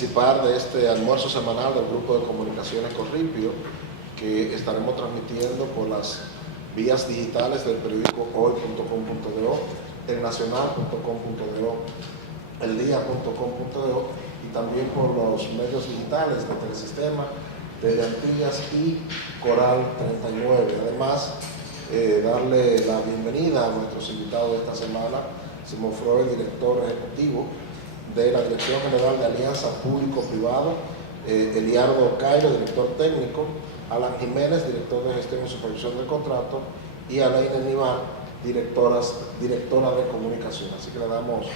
Participar de este almuerzo semanal del Grupo de Comunicaciones Corripio, que estaremos transmitiendo por las vías digitales del periódico hoy.com.do, elnacional.com.do, eldia.com.do y también por los medios digitales de Telesistema, Teleantillas y Coral 39. Además, darle la bienvenida a nuestros invitados de esta semana: Simón Freud, director ejecutivo de la Dirección General de Alianza Público-Privado, Eliardo Cairo, director técnico, Alan Jiménez, director de Gestión y Supervisión del Contrato, y Alaine Nivar, directora de Comunicación. Así que le damos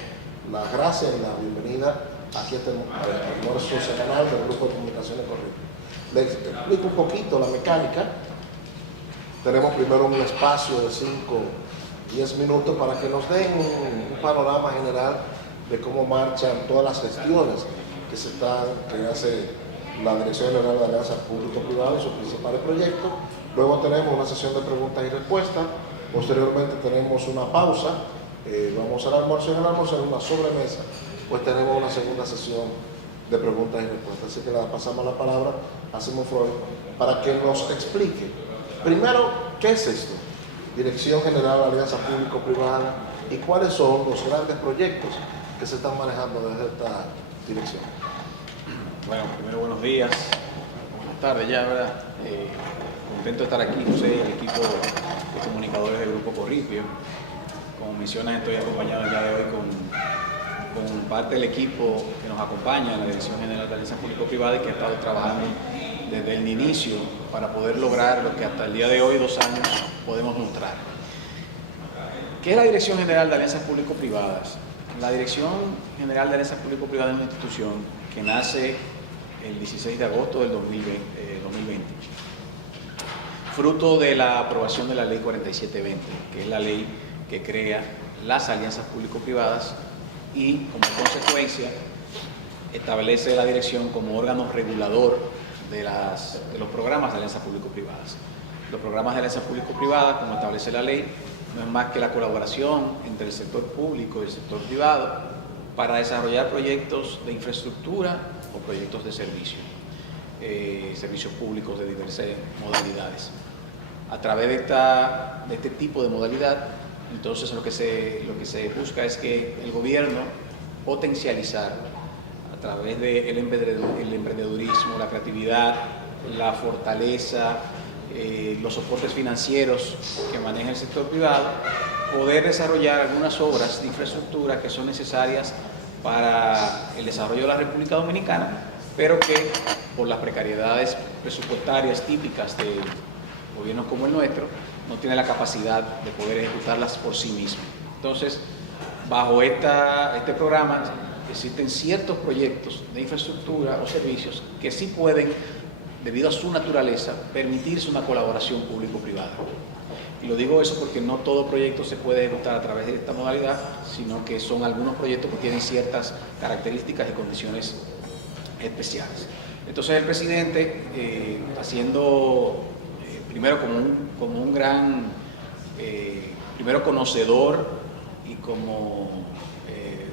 las gracias y la bienvenida aquí a este almuerzo semanal del Grupo de Comunicaciones Corripio. Les explico un poquito la mecánica. Tenemos primero un espacio de 5-10 minutos para que nos den un panorama general de cómo marchan todas las gestiones que hace la Dirección General de Alianza Público-Privada y sus principales proyectos. Luego tenemos una sesión de preguntas y respuestas. Posteriormente tenemos una pausa. Vamos al almuerzo, y en el almuerzo, en una sobremesa, pues tenemos una segunda sesión de preguntas y respuestas. Así que le pasamos la palabra a Simón Freud para que nos explique primero qué es esto, Dirección General de Alianza Público-Privada, y cuáles son los grandes proyectos que se están manejando desde esta dirección. Bueno, primero buenos días, buenas tardes ya, ¿verdad? Contento de estar aquí, José, y el equipo de comunicadores del Grupo Corripio. Como mencionas, estoy acompañado el día de hoy con parte del equipo que nos acompaña en la Dirección General de Alianza Público-Privada y que ha estado trabajando desde el inicio para poder lograr lo que hasta el día de hoy, 2 años, podemos mostrar. ¿Qué es la Dirección General de Alianzas Público-Privadas? La Dirección General de Alianzas Público-Privadas es una institución que nace el 16 de agosto del 2020, fruto de la aprobación de la Ley 4720, que es la ley que crea las alianzas público-privadas y, como consecuencia, establece la dirección como órgano regulador de los programas de alianzas público-privadas. Los programas de alianzas público-privadas, como establece la ley, no es más que la colaboración entre el sector público y el sector privado para desarrollar proyectos de infraestructura o proyectos de servicio, servicios públicos de diversas modalidades. A través de este tipo de modalidad, entonces lo que se busca es que el gobierno potencializar a través del emprendedurismo, la creatividad, la fortaleza, los soportes financieros que maneja el sector privado, poder desarrollar algunas obras de infraestructura que son necesarias para el desarrollo de la República Dominicana, pero que por las precariedades presupuestarias típicas de gobiernos como el nuestro, no tiene la capacidad de poder ejecutarlas por sí mismo. Entonces, bajo este programa existen ciertos proyectos de infraestructura o servicios que sí pueden, debido a su naturaleza, permitirse una colaboración público-privada. Y lo digo eso porque no todo proyecto se puede ejecutar a través de esta modalidad, sino que son algunos proyectos que tienen ciertas características y condiciones especiales. Entonces el presidente, haciendo primero como un gran, primero conocedor y como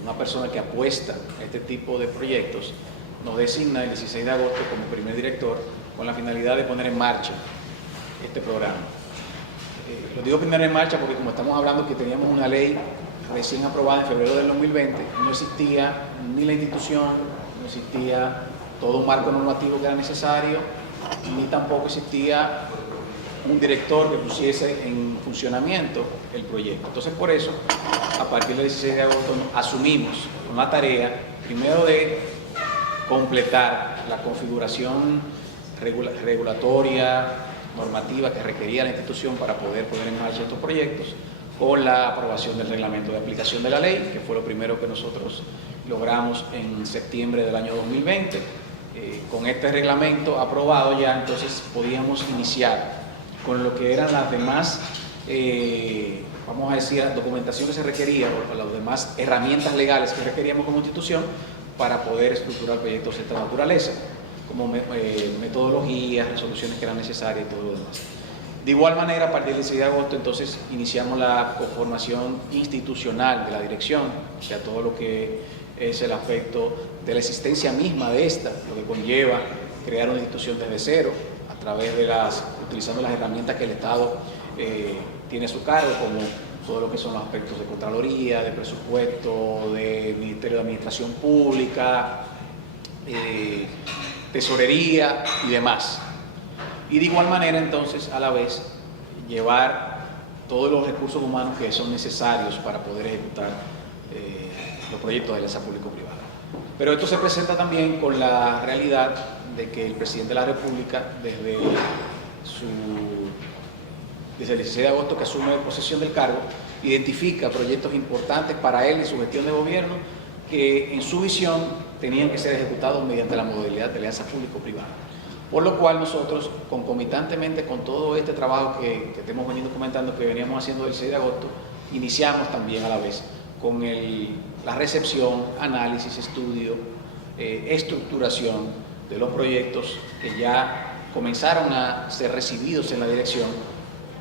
una persona que apuesta a este tipo de proyectos, nos designa el 16 de agosto como primer director con la finalidad de poner en marcha este programa. Lo digo poner en marcha porque, como estamos hablando que teníamos una ley recién aprobada en febrero del 2020, no existía ni la institución, no existía todo un marco normativo que era necesario, ni tampoco existía un director que pusiese en funcionamiento el proyecto. Entonces, por eso, a partir del 16 de agosto asumimos una tarea, primero de completar la configuración regulatoria, normativa que requería la institución para poder poner en marcha estos proyectos, con la aprobación del reglamento de aplicación de la ley, que fue lo primero que nosotros logramos en septiembre del año 2020. Con este reglamento aprobado ya entonces podíamos iniciar con lo que eran las demás, vamos a decir, documentación que se requería, o las demás herramientas legales que requeríamos como institución para poder estructurar proyectos de esta naturaleza, como metodologías, resoluciones que eran necesarias y todo lo demás. De igual manera, a partir del 6 de agosto, entonces, iniciamos la conformación institucional de la dirección, o sea, todo lo que es el aspecto de la existencia misma de esta, lo que conlleva crear una institución desde cero, a través de utilizando las herramientas que el Estado tiene a su cargo, como todo lo que son los aspectos de Contraloría, de presupuesto, de Ministerio de Administración Pública, Tesorería y demás. Y de igual manera, entonces, a la vez, llevar todos los recursos humanos que son necesarios para poder ejecutar los proyectos de alianza público-privada. Pero esto se presenta también con la realidad de que el presidente de la República, desde el 16 de agosto que asume posesión del cargo, identifica proyectos importantes para él y su gestión de gobierno que en su visión tenían que ser ejecutados mediante la modalidad de alianza público-privada. Por lo cual nosotros, concomitantemente con todo este trabajo que te hemos venido comentando, que veníamos haciendo el 6 de agosto, iniciamos también a la vez con la recepción, análisis, estudio, estructuración de los proyectos que ya comenzaron a ser recibidos en la dirección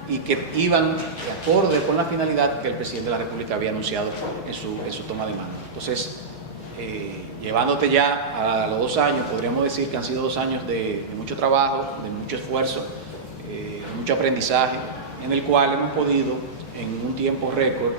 y que iban de acuerdo con la finalidad que el presidente de la República había anunciado en su toma de mano. Entonces, llevándote ya a los 2 años, podríamos decir que han sido 2 años de mucho trabajo, de mucho esfuerzo, de mucho aprendizaje, en el cual hemos podido, en un tiempo récord,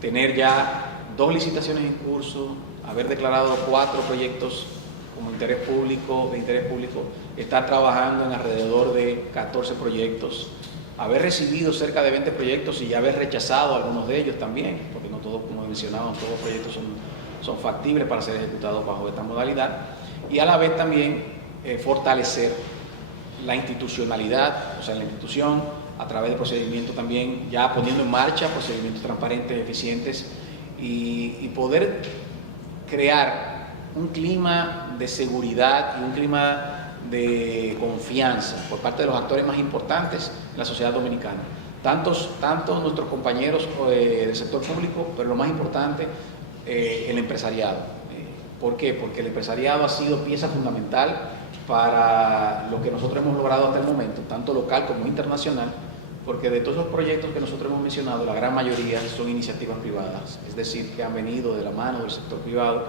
tener ya 2 licitaciones en curso, haber declarado 4 proyectos como de interés público, estar trabajando en alrededor de 14 proyectos, haber recibido cerca de 20 proyectos y ya haber rechazado algunos de ellos también, porque no todos, como mencionábamos, todos los proyectos son factibles para ser ejecutados bajo esta modalidad, y a la vez también fortalecer la institucionalidad, o sea, la institución a través de procedimientos también, ya poniendo en marcha procedimientos transparentes, eficientes, y poder crear un clima de seguridad y un clima de confianza por parte de los actores más importantes en la sociedad dominicana. Tanto nuestros compañeros del sector público, pero lo más importante, el empresariado. ¿Por qué? Porque el empresariado ha sido pieza fundamental para lo que nosotros hemos logrado hasta el momento, tanto local como internacional, porque de todos los proyectos que nosotros hemos mencionado, la gran mayoría son iniciativas privadas, es decir, que han venido de la mano del sector privado,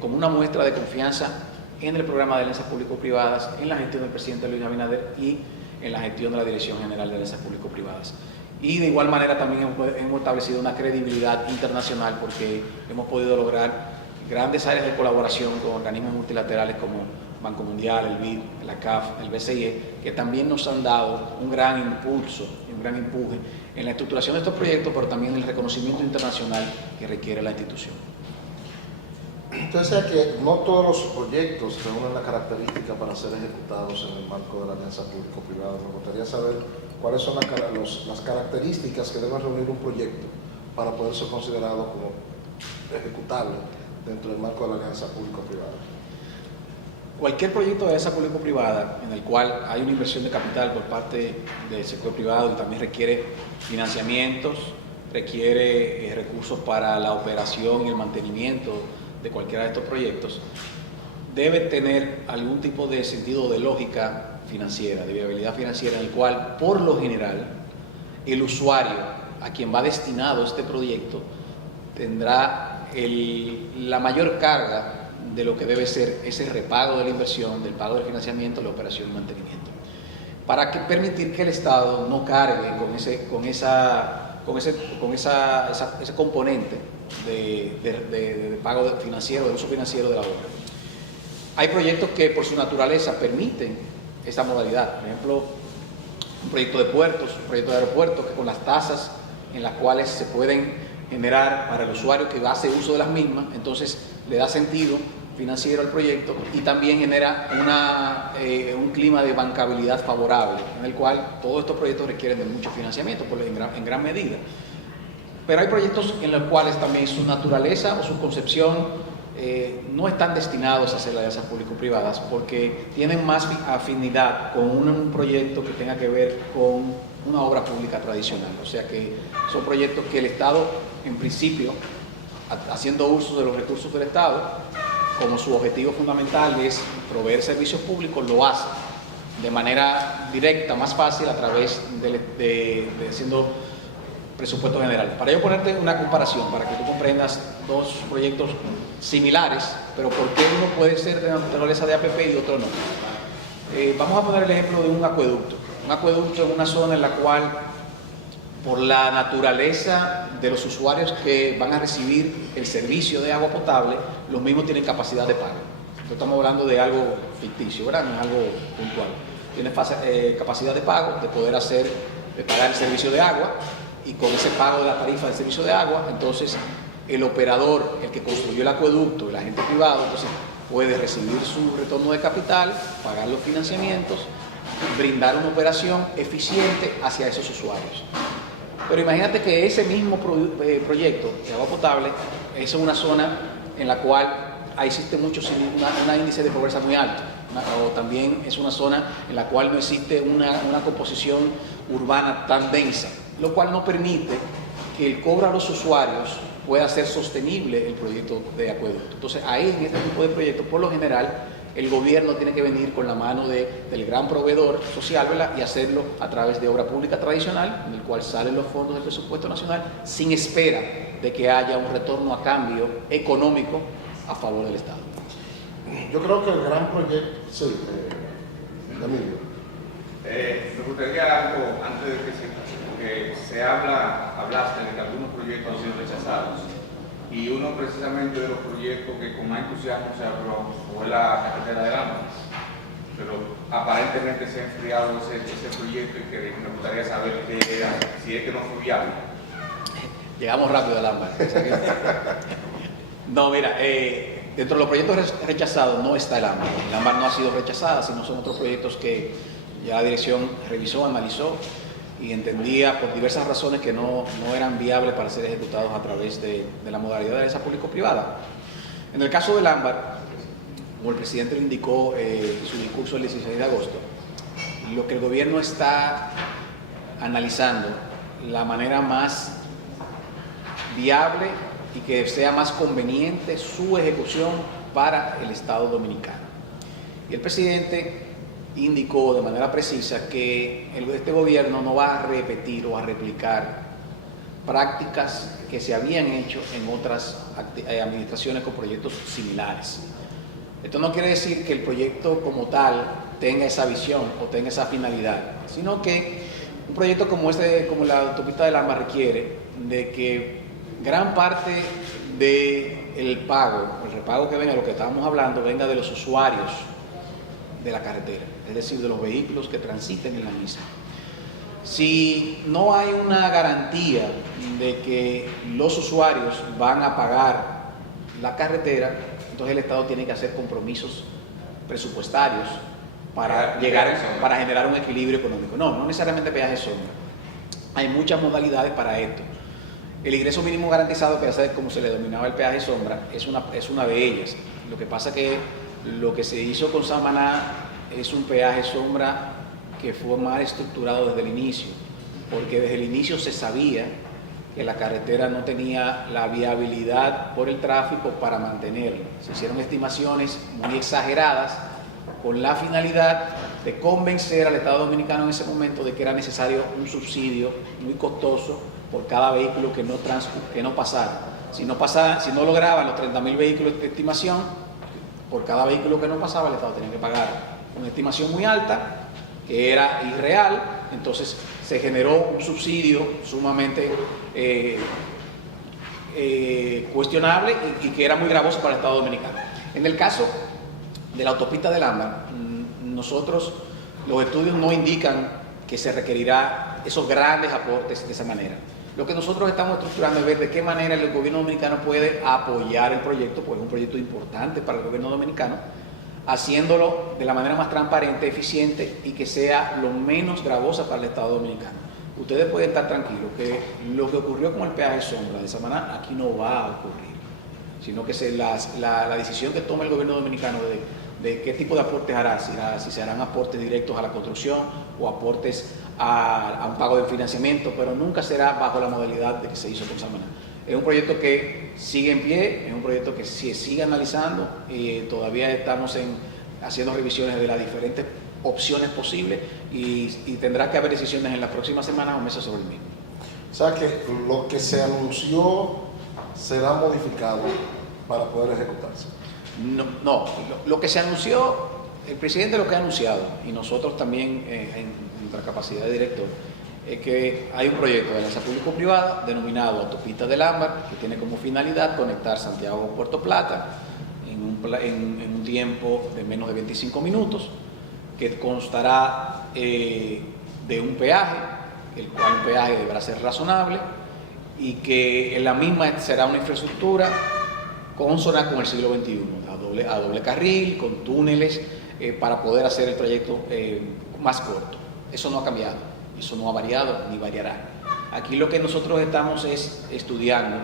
como una muestra de confianza en el programa de alianzas público-privadas, en la gestión del presidente Luis Abinader y en la gestión de la Dirección General de Alianzas Público-Privadas. Y de igual manera también hemos establecido una credibilidad internacional porque hemos podido lograr grandes áreas de colaboración con organismos multilaterales como Banco Mundial, el BID, la CAF, el BCE, que también nos han dado un gran impulso, un gran empuje en la estructuración de estos proyectos, pero también en el reconocimiento internacional que requiere la institución. Entonces, sea que no todos los proyectos reúnen la característica para ser ejecutados en el marco de la alianza público-privada. Me gustaría saber cuáles son las características que debe reunir un proyecto para poder ser considerado como ejecutable dentro del marco de la alianza público-privada. Cualquier proyecto de alianza público-privada en el cual hay una inversión de capital por parte del sector privado y también requiere financiamientos, requiere recursos para la operación y el mantenimiento de cualquiera de estos proyectos, debe tener algún tipo de sentido de lógica financiera, de viabilidad financiera, en el cual, por lo general, el usuario a quien va destinado este proyecto tendrá la mayor carga de lo que debe ser ese repago de la inversión, del pago del financiamiento, la operación y mantenimiento. Para permitir que el Estado no cargue con ese componente de pago financiero, de uso financiero de la obra. Hay proyectos que por su naturaleza permiten esta modalidad. Por ejemplo, un proyecto de puertos, un proyecto de aeropuertos, que con las tasas en las cuales se pueden generar para el usuario que hace uso de las mismas, entonces le da sentido financiero al proyecto y también genera un clima de bancabilidad favorable, en el cual todos estos proyectos requieren de mucho financiamiento en gran medida. Pero hay proyectos en los cuales también su naturaleza o su concepción no están destinados a ser alianzas público-privadas porque tienen más afinidad con un proyecto que tenga que ver con una obra pública tradicional. O sea que son proyectos que el Estado, en principio, haciendo uso de los recursos del Estado, como su objetivo fundamental es proveer servicios públicos, lo hace de manera directa, más fácil, a través de haciendo presupuesto general. Para yo ponerte una comparación, para que tú comprendas dos proyectos similares, pero por qué uno puede ser de naturaleza de APP y otro no. Vamos a poner el ejemplo de un acueducto. Un acueducto en una zona en la cual, por la naturaleza de los usuarios que van a recibir el servicio de agua potable, los mismos tienen capacidad de pago. Entonces, estamos hablando de algo ficticio, ¿verdad? No es algo puntual. Tienen capacidad de pago, de poder pagar el servicio de agua, y con ese pago de la tarifa del servicio de agua, entonces el operador, el que construyó el acueducto, el agente privado, entonces puede recibir su retorno de capital, pagar los financiamientos, brindar una operación eficiente hacia esos usuarios. Pero imagínate que ese mismo proyecto de agua potable es una zona en la cual existe un índice de pobreza muy alto, o también es una zona en la cual no existe una composición urbana tan densa, lo cual no permite que el cobro a los usuarios pueda ser sostenible el proyecto de acueducto. Entonces, ahí en este tipo de proyectos, por lo general, el gobierno tiene que venir con la mano del gran proveedor social, ¿verdad? Y hacerlo a través de obra pública tradicional, en el cual salen los fondos del presupuesto nacional, sin espera de que haya un retorno a cambio económico a favor del Estado. Yo creo que el gran proyecto, sí, Emilio. Me gustaría algo antes de que hablaste de que algunos proyectos han sido rechazados. Y uno precisamente de los proyectos que con más entusiasmo se habló fue la carretera de Lámparas. Pero aparentemente se ha enfriado ese proyecto y que me gustaría saber qué era, si es que no fue viable. Llegamos rápido a Lámparas. No, mira, dentro de los proyectos rechazados no está el AMBAR. El AMBAR no ha sido rechazada, sino son otros proyectos que ya la dirección revisó, analizó y entendía por diversas razones que no eran viables para ser ejecutados a través de la modalidad de alianza público-privada. En el caso del AMBAR, como el presidente lo indicó en su discurso el 16 de agosto, lo que el gobierno está analizando, la manera más viable y que sea más conveniente su ejecución para el Estado dominicano. Y el presidente indicó de manera precisa que este gobierno no va a repetir o a replicar prácticas que se habían hecho en otras administraciones con proyectos similares. Esto no quiere decir que el proyecto como tal tenga esa visión o tenga esa finalidad, sino que un proyecto como la autopista del Lámparas requiere de que gran parte del pago, el repago que venga, lo que estábamos hablando, venga de los usuarios de la carretera, es decir, de los vehículos que transiten en la misma. Si no hay una garantía de que los usuarios van a pagar la carretera, entonces el Estado tiene que hacer compromisos presupuestarios para generar un equilibrio económico. No necesariamente peaje sombra. Hay muchas modalidades para esto. El ingreso mínimo garantizado, que ya sabes cómo se le denominaba el peaje sombra, es una de ellas. Lo que pasa que lo que se hizo con Samaná es un peaje sombra que fue mal estructurado desde el inicio, porque desde el inicio se sabía que la carretera no tenía la viabilidad por el tráfico para mantenerlo. Se hicieron estimaciones muy exageradas con la finalidad de convencer al Estado dominicano en ese momento de que era necesario un subsidio muy costoso por cada vehículo que no pasara. Si no lograban los 30.000 vehículos de estimación, por cada vehículo que no pasaba el Estado tenía que pagar una estimación muy alta, que era irreal. Entonces se generó un subsidio sumamente cuestionable y que era muy gravoso para el Estado dominicano. En el caso de la autopista del Lámparas, los estudios no indican que se requerirá esos grandes aportes de esa manera. Lo que nosotros estamos estructurando es ver de qué manera el gobierno dominicano puede apoyar el proyecto, porque es un proyecto importante para el gobierno dominicano, haciéndolo de la manera más transparente, eficiente y que sea lo menos gravosa para el Estado dominicano. Ustedes pueden estar tranquilos que lo que ocurrió con el peaje sombra de Samaná aquí no va a ocurrir, sino que la decisión que tome el gobierno dominicano de qué tipo de aportes hará, si se harán aportes directos a la construcción o aportes a un pago de financiamiento, pero nunca será bajo la modalidad de que se hizo con Samaná. Es un proyecto que sigue en pie, es un proyecto que se sigue analizando, todavía estamos haciendo revisiones de las diferentes opciones posibles y tendrá que haber decisiones en las próximas semanas o meses sobre el mismo. O sea que lo que se anunció será modificado para poder ejecutarse. No, lo que se anunció, el presidente lo que ha anunciado, y nosotros también en nuestra capacidad de director, es que hay un proyecto de alianza público-privada denominado Autopista del Ámbar, que tiene como finalidad conectar Santiago con Puerto Plata en un tiempo de menos de 25 minutos, que constará de un peaje, el cual un peaje deberá ser razonable, y que en la misma será una infraestructura consona con el siglo XXI, a doble carril, con túneles, para poder hacer el trayecto más corto. Eso no ha cambiado, eso no ha variado ni variará. Aquí lo que nosotros estamos es estudiando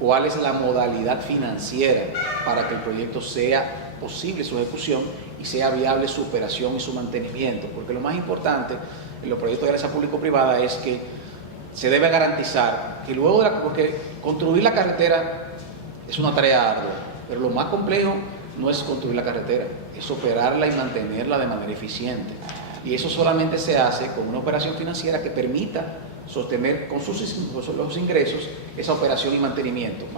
cuál es la modalidad financiera para que el proyecto sea posible su ejecución y sea viable su operación y su mantenimiento, porque lo más importante en los proyectos de alianza público-privada es que se debe garantizar que luego porque construir la carretera es una tarea ardua, pero lo más complejo no es construir la carretera, es operarla y mantenerla de manera eficiente. Y eso solamente se hace con una operación financiera que permita sostener con los ingresos esa operación y mantenimientos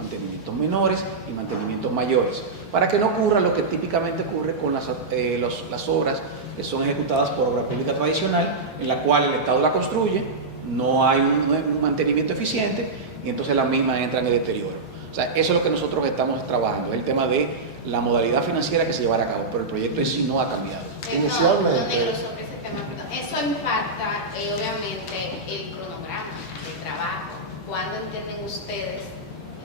menores y mantenimientos mayores, para que no ocurra lo que típicamente ocurre con las obras que son ejecutadas por obra pública tradicional, en la cual el Estado la construye, no hay un mantenimiento eficiente y entonces la misma entra en el deterioro. O sea, eso es lo que nosotros estamos trabajando, el tema de la modalidad financiera que se llevará a cabo, pero el proyecto en sí no ha cambiado. Inicialmente, eso impacta obviamente el cronograma de trabajo. ¿Cuándo entienden ustedes,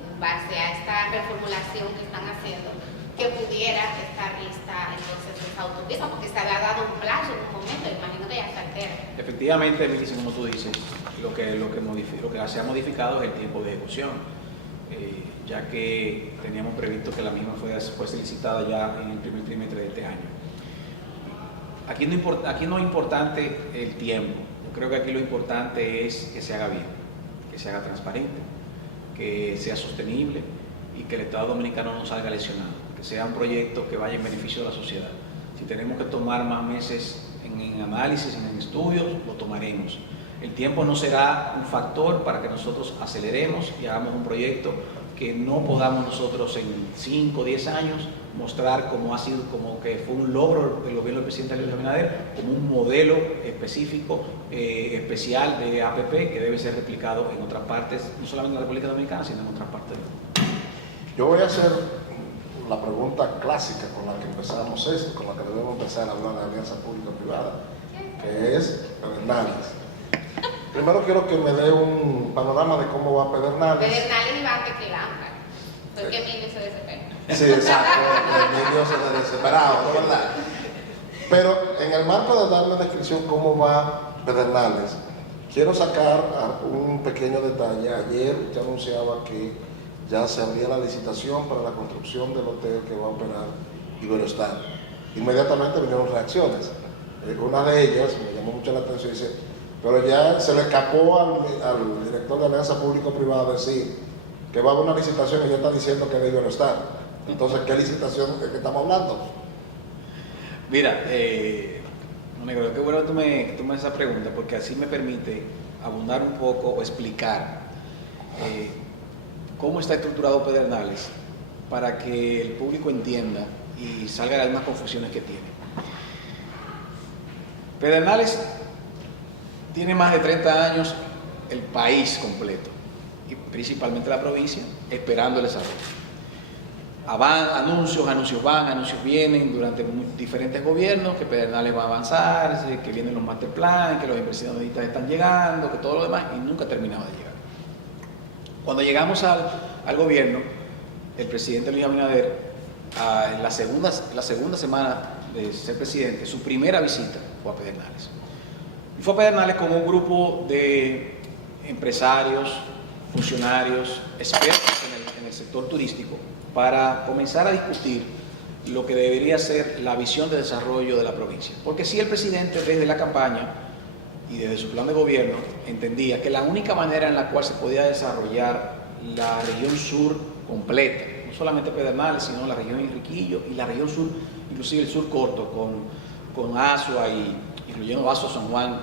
en base a esta reformulación que están haciendo, que pudiera estar lista entonces esta autopista? Porque se había dado un plazo en un momento, imagino que ya está entera. Efectivamente, Milicia, como tú dices, lo que se ha modificado es el tiempo de ejecución, ya que teníamos previsto que la misma fuese licitada ya en el primer trimestre de este año. Aquí no es importante el tiempo, yo creo que aquí lo importante es que se haga bien, que se haga transparente, que sea sostenible y que el Estado Dominicano no salga lesionado, que sea un proyecto que vaya en beneficio de la sociedad. Si tenemos que tomar más meses en análisis, en estudios, lo tomaremos. El tiempo no será un factor para que nosotros aceleremos y hagamos un proyecto que no podamos nosotros en 5 o 10 años mostrar como que fue un logro del gobierno del presidente Luis Abinader, como un modelo específico, especial de APP que debe ser replicado en otras partes, no solamente en la República Dominicana, sino en otras partes del mundo. yo voy a hacer la pregunta clásica con la que empezamos esto, con la que debemos empezar a hablar de alianza público-privada, que es Pedernales. Primero quiero que me dé un panorama de cómo va Pedernales. Pedernales iba antes que la AMPA, porque Emilio se desespera. Sí, exacto, Emilio se desesperado, ¿no? ¿Verdad? Pero en el marco de dar la descripción cómo va Pedernales, quiero sacar un pequeño detalle. Ayer ya anunciaba que ya se abría la licitación para la construcción del hotel que va a operar Iberostar. Inmediatamente vinieron reacciones. Una de ellas me llamó mucho la atención y dice, pero ya se le escapó al director de Alianza Público-Privada decir que va a haber una licitación y ya está diciendo que debe no estar. Entonces, ¿qué licitación es que estamos hablando? Mira, Negro, qué bueno que tú me haces esa pregunta, porque así me permite abundar un poco o explicar cómo está estructurado Pedernales para que el público entienda y salga de las mismas confusiones que tiene. Pedernales tiene más de 30 años el país completo, y principalmente la provincia, esperando el desarrollo. Anuncios van, anuncios vienen durante diferentes gobiernos, que Pedernales va a avanzar, que vienen los master plan, que los inversionistas están llegando, que todo lo demás, y nunca terminaba de llegar. Cuando llegamos al gobierno, el presidente Luis Abinader, en la segunda semana de ser presidente, su primera visita fue a Pedernales. Y fue a Pedernales con un grupo de empresarios, funcionarios, expertos en el sector turístico, para comenzar a discutir lo que debería ser la visión de desarrollo de la provincia. Porque sí, el presidente desde la campaña y desde su plan de gobierno entendía que la única manera en la cual se podía desarrollar la región sur completa, no solamente Pedernales, sino la región Enriquillo y la región sur, inclusive el sur corto, con Azua y incluyendo Azua, San Juan,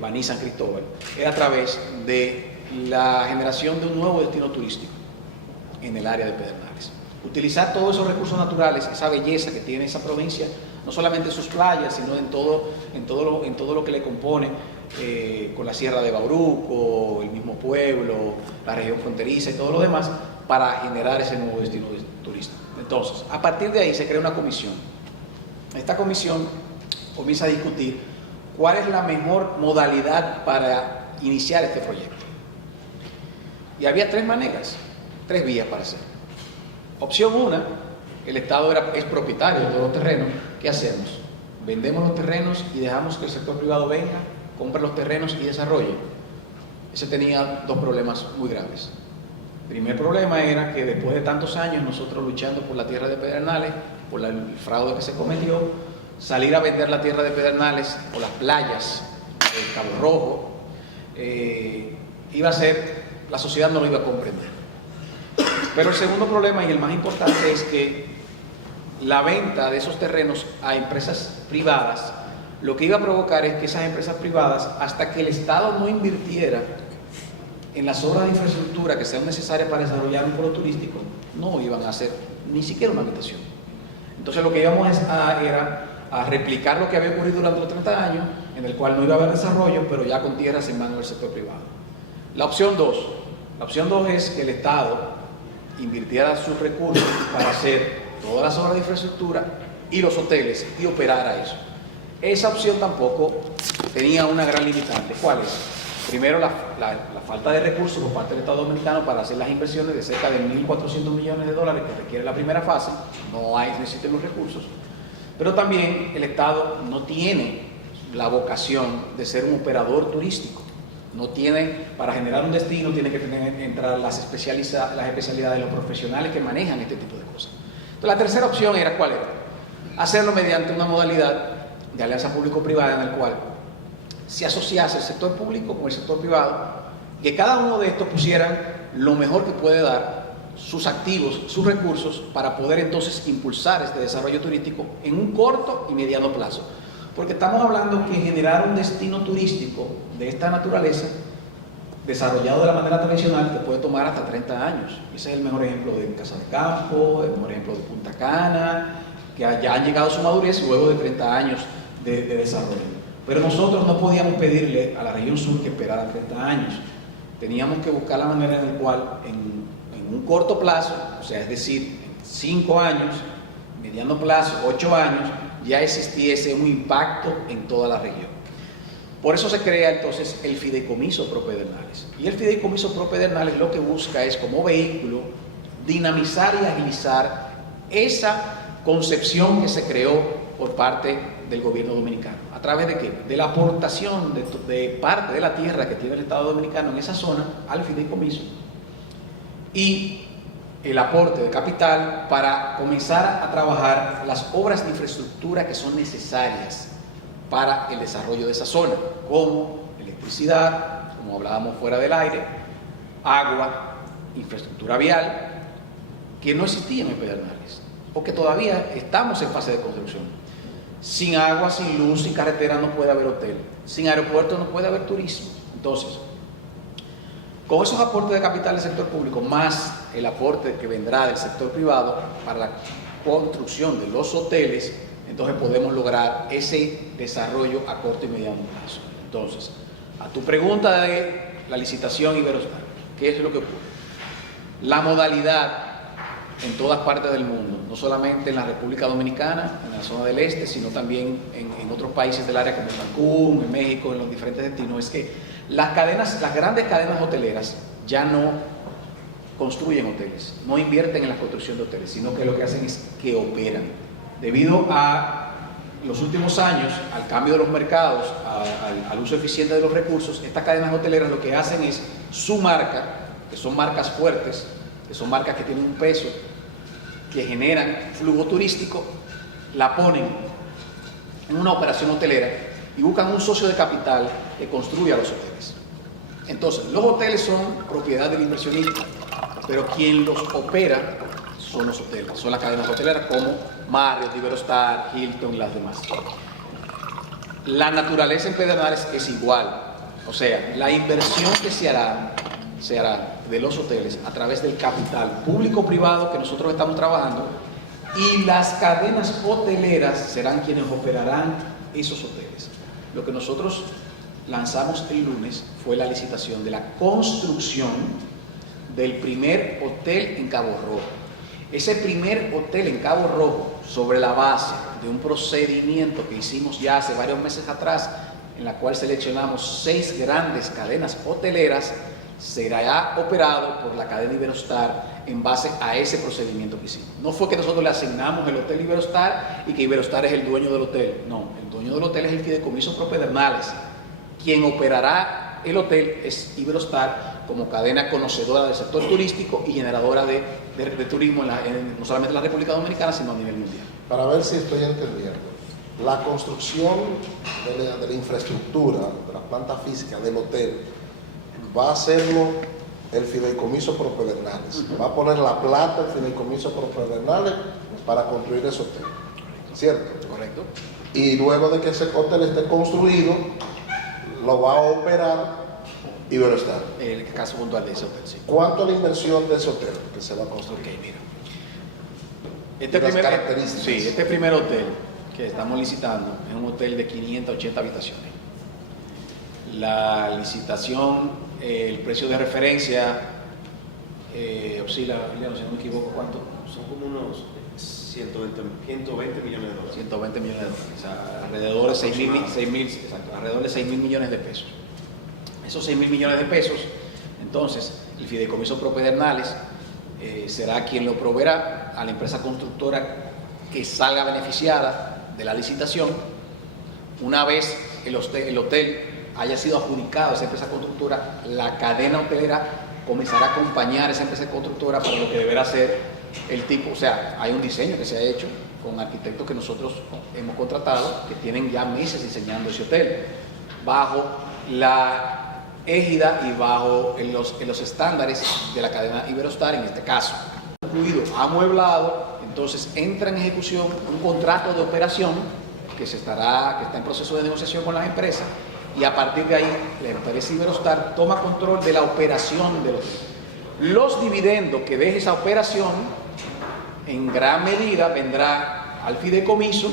Baní, San Cristóbal, era a través de la generación de un nuevo destino turístico en el área de Pedernales. Utilizar todos esos recursos naturales, esa belleza que tiene esa provincia, no solamente sus playas, sino en todo lo que le compone, con la Sierra de Bauruco, el mismo pueblo, la región fronteriza y todo lo demás, para generar ese nuevo destino turístico. Entonces, a partir de ahí se crea una comisión. Esta comisión comienza a discutir cuál es la mejor modalidad para iniciar este proyecto. Y había tres maneras, tres vías para hacerlo. Opción 1, el Estado es propietario de todos los terrenos. ¿Qué hacemos? Vendemos los terrenos y dejamos que el sector privado venga, compre los terrenos y desarrolle. Ese tenía dos problemas muy graves. El primer problema era que después de tantos años nosotros luchando por la tierra de Pedernales, por el fraude que se cometió, salir a vender la tierra de Pedernales o las playas de Cabo Rojo, la sociedad no lo iba a comprender. Pero el segundo problema, y el más importante, es que la venta de esos terrenos a empresas privadas, lo que iba a provocar es que esas empresas privadas, hasta que el Estado no invirtiera en las obras de infraestructura que sean necesarias para desarrollar un polo turístico, no iban a hacer ni siquiera una habitación. Entonces lo que íbamos era a replicar lo que había ocurrido durante los 30 años, en el cual no iba a haber desarrollo, pero ya con tierras en manos del sector privado. La opción 2 es que el Estado invirtiera sus recursos para hacer todas las obras de infraestructura y los hoteles y operara eso. Esa opción tampoco tenía una gran limitante. ¿Cuál es? Primero, la falta de recursos por parte del Estado dominicano para hacer las inversiones de cerca de 1.400 millones de dólares que requiere la primera fase. No existen los recursos. Pero también el Estado no tiene la vocación de ser un operador turístico. No tiene, para generar un destino, tiene que entrar las especialidades de los profesionales que manejan este tipo de cosas. Entonces, la tercera opción era, ¿cuál era? Hacerlo mediante una modalidad de alianza público-privada en el cual se asociase el sector público con el sector privado, que cada uno de estos pusieran lo mejor que puede dar, sus activos, sus recursos, para poder entonces impulsar este desarrollo turístico en un corto y mediano plazo. Porque estamos hablando que generar un destino turístico de esta naturaleza, desarrollado de la manera tradicional, te puede tomar hasta 30 años. Ese es el mejor ejemplo de Casa de Campo, el mejor ejemplo de Punta Cana, que ya han llegado a su madurez luego de 30 años de desarrollo. Pero nosotros no podíamos pedirle a la región sur que esperara 30 años. Teníamos que buscar la manera en la cual, en un corto plazo, o sea, es decir, 5 años, mediano plazo, 8 años, ya existiese un impacto en toda la región. Por eso se crea entonces el Fideicomiso Pro Pedernales. Y el Fideicomiso Pro Pedernales lo que busca es, como vehículo, dinamizar y agilizar esa concepción que se creó por parte del gobierno dominicano. ¿A través de qué? De la aportación de parte de la tierra que tiene el Estado dominicano en esa zona al fideicomiso y el aporte de capital para comenzar a trabajar las obras de infraestructura que son necesarias para el desarrollo de esa zona, como electricidad, como hablábamos fuera del aire, agua, infraestructura vial, que no existían en Pedernales, o que todavía estamos en fase de construcción. Sin agua, sin luz, sin carretera no puede haber hotel, sin aeropuerto no puede haber turismo. Entonces, con esos aportes de capital del sector público, más el aporte que vendrá del sector privado para la construcción de los hoteles, entonces podemos lograr ese desarrollo a corto y mediano plazo. Entonces, a tu pregunta de la licitación Iberostar, ¿qué es lo que ocurre? La modalidad en todas partes del mundo, no solamente en la República Dominicana, en la zona del este, sino también en otros países del área como Cancún, en México, en los diferentes destinos, es que las grandes cadenas hoteleras ya no construyen hoteles, no invierten en la construcción de hoteles, sino que lo que hacen es que operan. Debido a los últimos años, al cambio de los mercados, al uso eficiente de los recursos, estas cadenas hoteleras lo que hacen es su marca, que son marcas fuertes, que son marcas que tienen un peso, que generan flujo turístico, la ponen en una operación hotelera y buscan un socio de capital que construya los hoteles. Entonces, los hoteles son propiedad del inversionista, pero quien los opera son los hoteles, son las cadenas hoteleras como Marriott, Iberostar, Hilton y las demás. La naturaleza en Pedernales es igual, o sea, la inversión que se hará se hará de los hoteles a través del capital público-privado que nosotros estamos trabajando, y las cadenas hoteleras serán quienes operarán esos hoteles. Lo que nosotros lanzamos el lunes fue la licitación de la construcción del primer hotel en Cabo Rojo. Ese primer hotel en Cabo Rojo, sobre la base de un procedimiento que hicimos ya hace varios meses atrás, en la cual seleccionamos 6 grandes cadenas hoteleras, será operado por la cadena Iberostar en base a ese procedimiento que hicimos. No fue que nosotros le asignamos el hotel Iberostar y que Iberostar es el dueño del hotel. No, el dueño del hotel es el Fideicomiso Propedernales. Quien operará el hotel es Iberostar como cadena conocedora del sector turístico y generadora de turismo no solamente en la República Dominicana, sino a nivel mundial. Para ver si estoy entendiendo, la construcción de la infraestructura, de la planta física del hotel, va a hacerlo el Fideicomiso Propedernales. Va a poner la plata el Fideicomiso Propedernales para construir ese hotel, ¿cierto? Correcto. Y luego de que ese hotel esté construido, lo va a operar Iberostar. El caso puntual de ese hotel, sí. ¿Cuánto es la inversión de ese hotel que se va a construir? Ok, mira. Las características. Sí, este primer hotel que estamos licitando es un hotel de 580 habitaciones. La licitación, el precio de referencia oscila, si no me equivoco, ¿cuánto? Son como unos 120 millones de dólares. 120 millones de dólares, o sea, alrededor de 6.000 millones de pesos. Esos 6.000 millones de pesos, entonces, el Fideicomiso Propedernales será quien lo proveerá a la empresa constructora que salga beneficiada de la licitación. Una vez el hotel haya sido adjudicado a esa empresa constructora, la cadena hotelera comenzará a acompañar a esa empresa constructora para lo que deberá ser el tipo, o sea, hay un diseño que se ha hecho con arquitectos que nosotros hemos contratado, que tienen ya meses diseñando ese hotel, bajo la égida y bajo los estándares de la cadena Iberostar en este caso. Incluido amueblado, entonces entra en ejecución un contrato de operación que está en proceso de negociación con las empresas, y a partir de ahí la empresa Iberostar toma control de la operación del hotel. Los dividendos que deje esa operación en gran medida vendrá al fideicomiso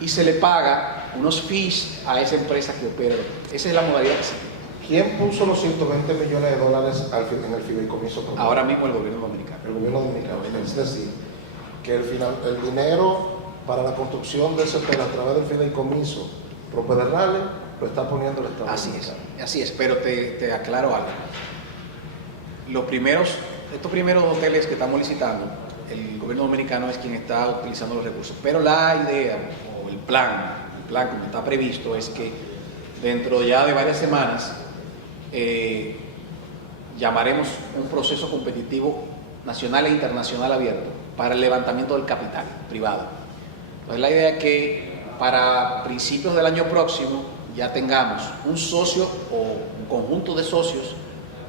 y se le paga unos fees a esa empresa que opera el hotel. Esa es la modalidad que se tiene. ¿Quién puso los 120 millones de dólares en el Fideicomiso? Ahora mismo el gobierno dominicano. El gobierno dominicano. Es decir, que el dinero para la construcción de ese hotel a través del Fideicomiso Propedernales lo está poniendo el Estado. Así es, pero te aclaro algo. Estos primeros hoteles que estamos licitando, el gobierno dominicano es quien está utilizando los recursos, pero la idea o el plan como está previsto es que dentro ya de varias semanas llamaremos un proceso competitivo nacional e internacional abierto para el levantamiento del capital privado. Entonces la idea es que para principios del año próximo ya tengamos un socio o un conjunto de socios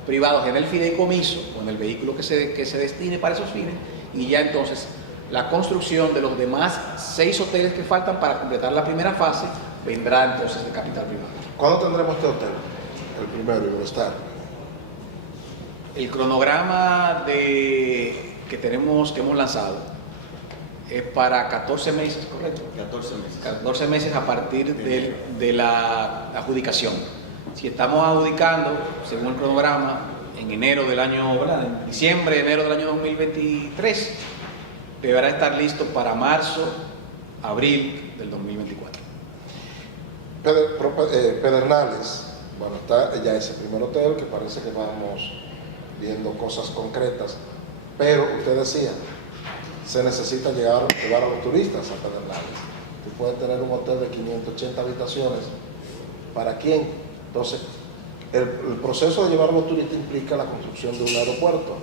privados en el fideicomiso, con el vehículo que se destine para esos fines, y ya entonces la construcción de los demás 6 hoteles que faltan para completar la primera fase vendrá entonces de capital privado. ¿Cuándo tendremos este hotel? El primero, Iberostar. El cronograma que hemos lanzado es para 14 meses, ¿correcto? 14 meses. 14 meses a partir de la adjudicación. Si estamos adjudicando, según el cronograma, en enero del año, ¿verdad? En diciembre, enero del año 2023, deberá estar listo para marzo, abril del 2024. Pedernales, bueno, está ya ese primer hotel que parece que vamos viendo cosas concretas, pero usted decía, se necesita llevar a los turistas a Pedernales. Tú puedes tener un hotel de 580 habitaciones, ¿para quién? Entonces, el proceso de llevar a los turistas implica la construcción de un aeropuerto.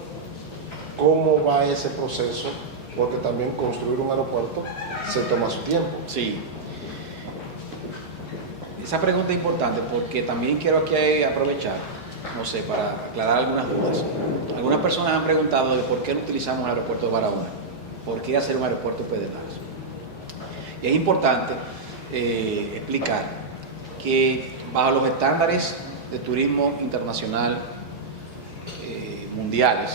¿Cómo va ese proceso? Porque también construir un aeropuerto se toma su tiempo. Sí. Esa pregunta es importante porque también quiero aquí aprovechar, no sé, para aclarar algunas dudas. Algunas personas han preguntado de por qué no utilizamos el aeropuerto de Barahona, por qué hacer un aeropuerto en Pedernales. Y es importante explicar que bajo los estándares de turismo internacional mundiales,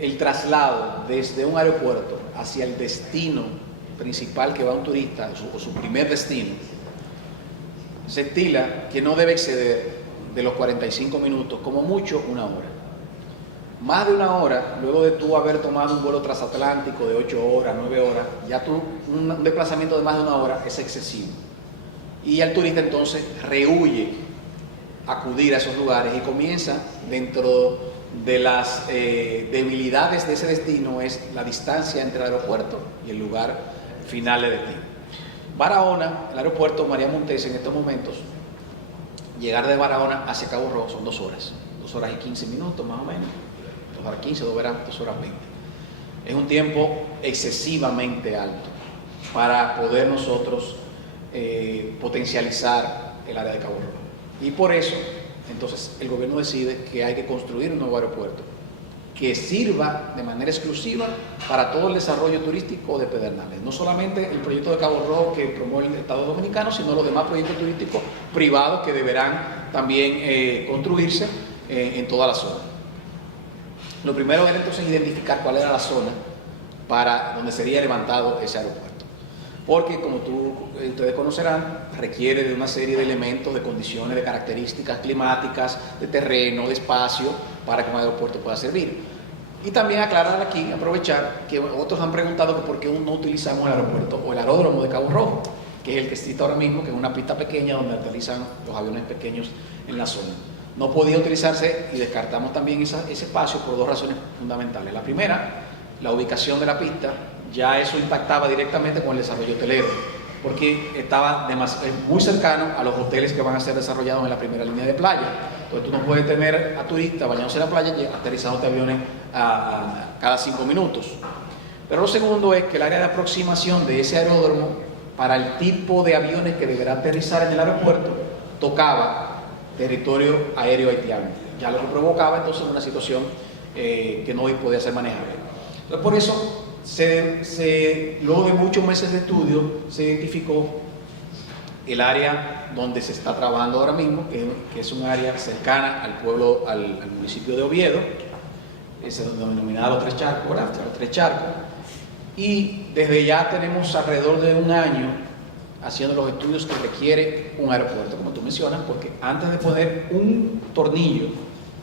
el traslado desde un aeropuerto hacia el destino principal que va un turista, o su primer destino, se estila que no debe exceder de los 45 minutos, como mucho una hora. Más de una hora, luego de tú haber tomado un vuelo transatlántico de 8 horas, 9 horas, ya un desplazamiento de más de una hora es excesivo. Y el turista entonces rehuye acudir a esos lugares y comienza, dentro de las debilidades de ese destino, es la distancia entre el aeropuerto y el lugar final de destino. Barahona, el aeropuerto María Montesa en estos momentos, llegar de Barahona hacia Cabo Rojo son 2 horas, 2 horas y 15 minutos más o menos, 2 horas 15, 2 horas 20. Es un tiempo excesivamente alto para poder nosotros potencializar el área de Cabo Rojo. Y por eso, entonces, el gobierno decide que hay que construir un nuevo aeropuerto que sirva de manera exclusiva para todo el desarrollo turístico de Pedernales. No solamente el proyecto de Cabo Rojo que promueve el Estado Dominicano, sino los demás proyectos turísticos privados que deberán también construirse en toda la zona. Lo primero era entonces identificar cuál era la zona para donde sería levantado ese aeropuerto. Porque, como ustedes conocerán, requiere de una serie de elementos, de condiciones, de características climáticas, de terreno, de espacio, para que un aeropuerto pueda servir. Y también aclarar aquí, aprovechar, que otros han preguntado que por qué no utilizamos el aeropuerto o el aeródromo de Cabo Rojo, que es el que existe ahora mismo, que es una pista pequeña donde aterrizan los aviones pequeños en la zona. No podía utilizarse y descartamos también ese espacio por 2 razones fundamentales. La primera, la ubicación de la pista. Ya eso impactaba directamente con el desarrollo hotelero, porque estaba muy cercano a los hoteles que van a ser desarrollados en la primera línea de playa. Entonces tú no puedes tener a turistas bañándose en la playa y aterrizándote aviones cada 5 minutos. Pero lo segundo es que el área de aproximación de ese aeródromo para el tipo de aviones que deberá aterrizar en el aeropuerto tocaba territorio aéreo haitiano, ya lo que provocaba entonces una situación que no podía ser manejable. Entonces, por eso luego de muchos meses de estudio se identificó el área donde se está trabajando ahora mismo, que es un área cercana al pueblo, al municipio de Oviedo, es denominado Tres Charcos, ¿verdad? Tres Charcos, y desde ya tenemos alrededor de un año haciendo los estudios que requiere un aeropuerto, como tú mencionas, porque antes de poner un tornillo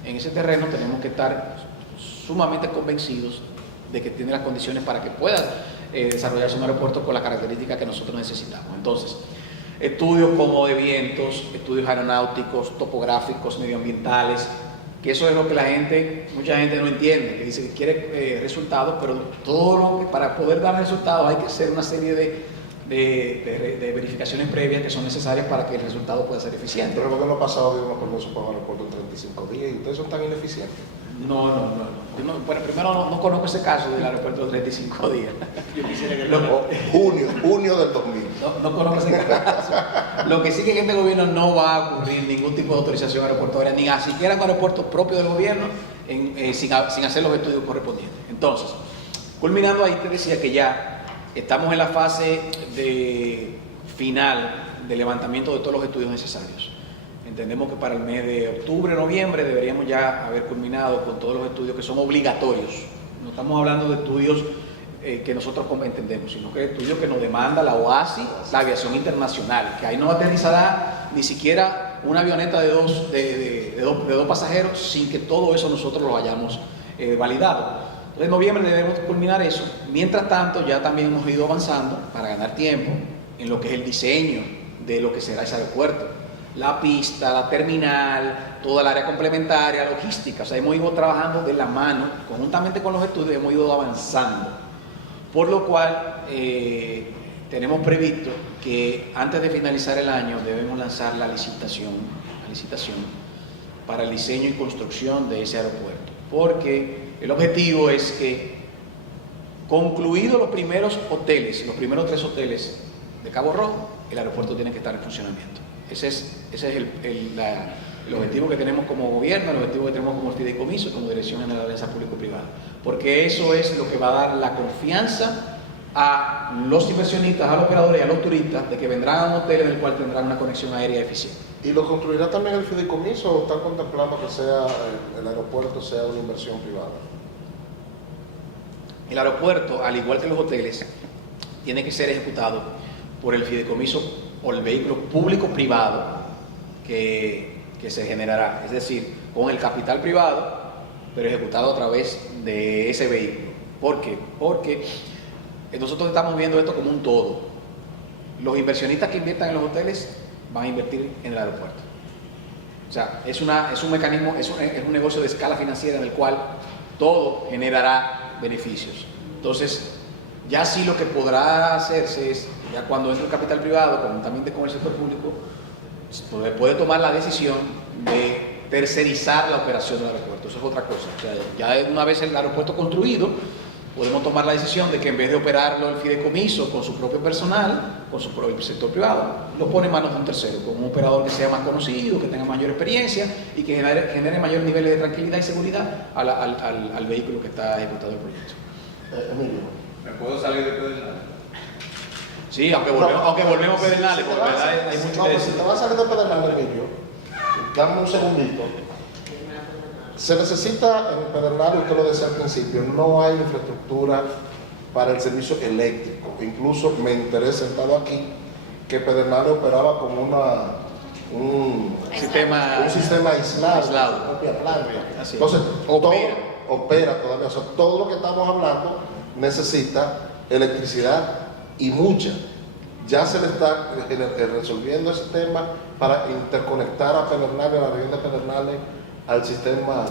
en ese terreno tenemos que estar sumamente convencidos de que tiene las condiciones para que pueda desarrollarse un aeropuerto con la característica que nosotros necesitamos. Entonces, estudios como de vientos, estudios aeronáuticos, topográficos, medioambientales, que eso es lo que mucha gente no entiende, que dice que quiere resultados, pero para poder dar resultados hay que hacer una serie de verificaciones previas que son necesarias para que el resultado pueda ser eficiente. Pero el gobierno pasado dio una permiso para un aeropuerto en 35 días y ustedes son tan ineficientes. No. Bueno, primero no conozco ese caso del aeropuerto de 35 días. Yo quisiera que Junio del 2000. No conozco ese caso. Lo que sí que en este gobierno no va a ocurrir ningún tipo de autorización aeroportuaria, ni siquiera con aeropuertos propios del gobierno, sin hacer los estudios correspondientes. Entonces, culminando ahí, te decía que ya estamos en la fase final de levantamiento de todos los estudios necesarios. Entendemos que para el mes de octubre, noviembre deberíamos ya haber culminado con todos los estudios que son obligatorios. No estamos hablando de estudios que nosotros entendemos, sino que estudios que nos demanda la OASI, la aviación internacional, que ahí no aterrizará ni siquiera una avioneta de dos pasajeros sin que todo eso nosotros lo hayamos validado. Entonces en noviembre debemos culminar eso. Mientras tanto ya también hemos ido avanzando para ganar tiempo en lo que es el diseño de lo que será ese aeropuerto. La pista, la terminal, toda el área complementaria, logística. O sea, hemos ido trabajando de la mano, conjuntamente con los estudios, hemos ido avanzando. Por lo cual, tenemos previsto que antes de finalizar el año debemos lanzar la licitación para el diseño y construcción de ese aeropuerto. Porque el objetivo es que, concluidos los primeros hoteles, los primeros 3 hoteles de Cabo Rojo, el aeropuerto tiene que estar en funcionamiento. Ese es el objetivo que tenemos como gobierno, el objetivo que tenemos como fideicomiso, como Dirección General de Alianza Público-Privada, porque eso es lo que va a dar la confianza a los inversionistas, a los operadores y a los turistas de que vendrán a un hotel en el cual tendrán una conexión aérea eficiente. ¿Y lo construirá también el fideicomiso o están contemplando que sea el aeropuerto sea una inversión privada? El aeropuerto, al igual que los hoteles, tiene que ser ejecutado por el fideicomiso o el vehículo público-privado que se generará, es decir, con el capital privado, pero ejecutado a través de ese vehículo. ¿Por qué? Porque nosotros estamos viendo esto como un todo. Los inversionistas que inviertan en los hoteles van a invertir en el aeropuerto. O sea, es un mecanismo, es un negocio de escala financiera en el cual todo generará beneficios. Entonces, ya sí lo que podrá hacerse es, ya cuando entre el capital privado, conjuntamente con el sector público, puede tomar la decisión de tercerizar la operación del aeropuerto. Eso es otra cosa. O sea, ya una vez el aeropuerto construido, podemos tomar la decisión de que en vez de operarlo el fideicomiso con su propio personal, con su propio sector privado, lo pone en manos de un tercero, con un operador que sea más conocido, que tenga mayor experiencia y que genere mayores niveles de tranquilidad y seguridad al vehículo que está ejecutando el proyecto. Emilio. ¿Me puedo salir de Pedernales? Sí, aunque volvemos a Pedernales, porque hay mucho que si decir. te vas a salir de Pedernales, Emilio, dame un segundito. Se necesita en Pedernales, usted lo decía al principio, no hay infraestructura para el servicio eléctrico. Incluso me interesa, sentado aquí, que Pedernales operaba como un sistema aislado, su propia planta. Así es. Entonces, Opera. todavía. O sea, todo lo que estamos hablando necesita electricidad y mucha. Ya se le está resolviendo ese tema para interconectar a Pedernales, a la región de Pedernales, al sistema.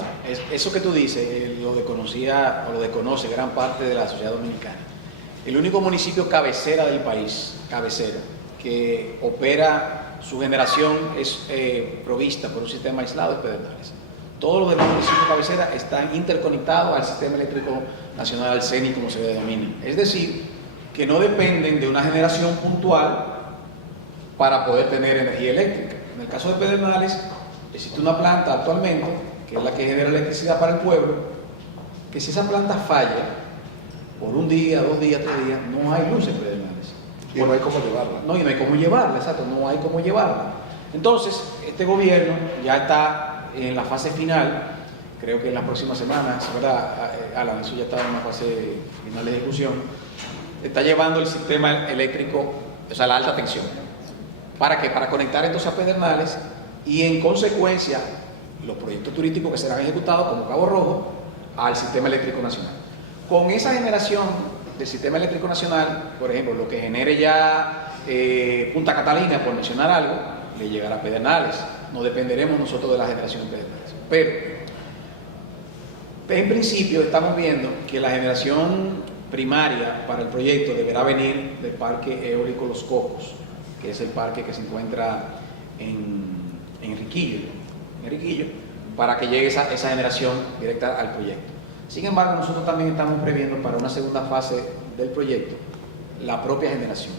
Eso que tú dices, lo desconoce gran parte de la sociedad dominicana. El único municipio cabecera del país, que opera, su generación es provista por un sistema aislado, es Pedernales. Todos los demás municipios cabecera están interconectados al sistema eléctrico nacional, al CENI, como se denomina. Es decir, que no dependen de una generación puntual para poder tener energía eléctrica. En el caso de Pedernales, existe una planta actualmente, que es la que genera electricidad para el pueblo, que si esa planta falla, por un día, 2 días, 3 días, no hay luz en Pedernales. Y no hay cómo llevarla. No, y no hay cómo llevarla, exacto, no hay cómo llevarla. Entonces, este gobierno ya está en la fase final, creo que en las próximas semanas, ¿verdad, Alan? Eso ya está en una fase final de ejecución. Está llevando el sistema eléctrico, o sea, la alta tensión. ¿Para qué? Para conectar entonces a Pedernales y en consecuencia los proyectos turísticos que serán ejecutados como Cabo Rojo al sistema eléctrico nacional. Con esa generación del sistema eléctrico nacional, por ejemplo, lo que genere ya Punta Catalina, por mencionar algo, le llegará a Pedernales. No dependeremos nosotros de la generación de Pedernales. Pero, en principio, estamos viendo que la generación primaria para el proyecto deberá venir del Parque Eólico Los Cocos, que es el parque que se encuentra en Riquillo, para que llegue esa generación directa al proyecto. Sin embargo, nosotros también estamos previendo para una segunda fase del proyecto la propia generación,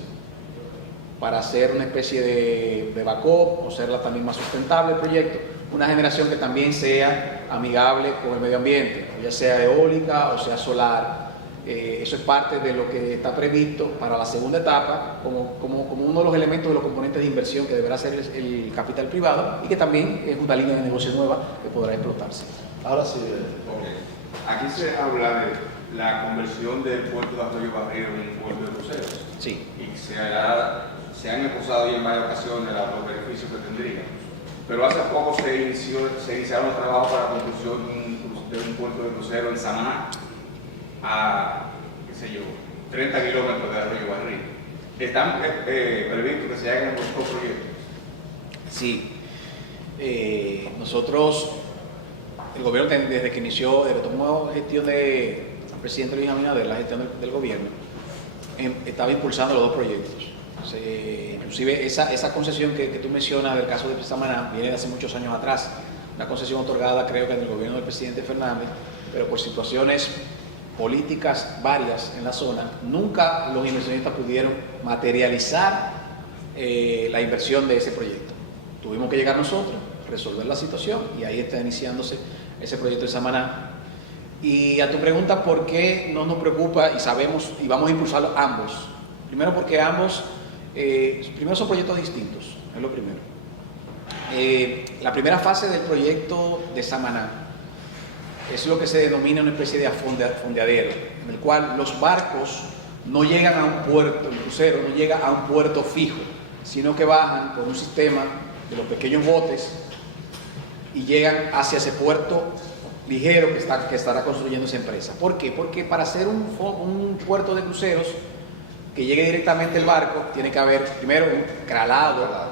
para hacer una especie de backup o hacerla también más sustentable el proyecto, una generación que también sea amigable con el medio ambiente, ya sea eólica o sea solar. Eso es parte de lo que está previsto para la segunda etapa como uno de los elementos de los componentes de inversión que deberá ser el capital privado y que también es una línea de negocio nueva que podrá explotarse. Ahora sí. Aquí se habla de la conversión del puerto de Arroyo Barrero en un puerto de cruceros. Sí. Y se han esposado ya en varias ocasiones los beneficios que tendría. Pero hace poco se iniciaron los trabajos para la construcción de un puerto de crucero en Samaná, a, 30 kilómetros de Arroyo Barril. ¿Están previstos que se hagan los dos proyectos? Sí. Nosotros, el gobierno desde que inició, desde que tomó gestión del presidente Luis Abinader, la gestión del gobierno, estaba impulsando los dos proyectos. Inclusive esa concesión que tú mencionas del caso de Samaná viene de hace muchos años atrás, una concesión otorgada creo que en el gobierno del presidente Fernández, pero por situaciones políticas varias en la zona, nunca los inversionistas pudieron materializar la inversión de ese proyecto. Tuvimos que llegar nosotros, resolver la situación y ahí está iniciándose ese proyecto de Samaná. Y a tu pregunta, ¿por qué no nos preocupa y sabemos y vamos a impulsar ambos? Primero porque ambos, primero son proyectos distintos, es lo primero. La primera fase del proyecto de Samaná es lo que se denomina una especie de fondeadero, en el cual los barcos no llegan a un puerto, el crucero no llega a un puerto fijo, sino que bajan por un sistema de los pequeños botes y llegan hacia ese puerto ligero que estará construyendo esa empresa. ¿Por qué? Porque para hacer un puerto de cruceros que llegue directamente el barco, tiene que haber primero un calado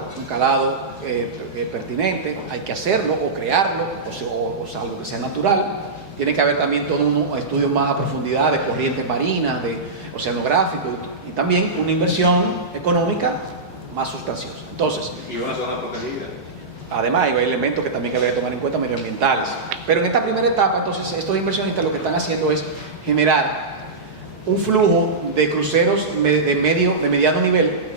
pertinente, hay que hacerlo o crearlo, o sea, algo que sea natural. Tiene que haber también todo un estudio más a profundidad de corrientes marinas, de oceanográfico y también una inversión económica más sustanciosa. Entonces, Y una zona protegida. además, hay elementos que también hay que tomar en cuenta medioambientales. Pero en esta primera etapa, entonces, estos inversionistas lo que están haciendo es generar un flujo de cruceros de mediano nivel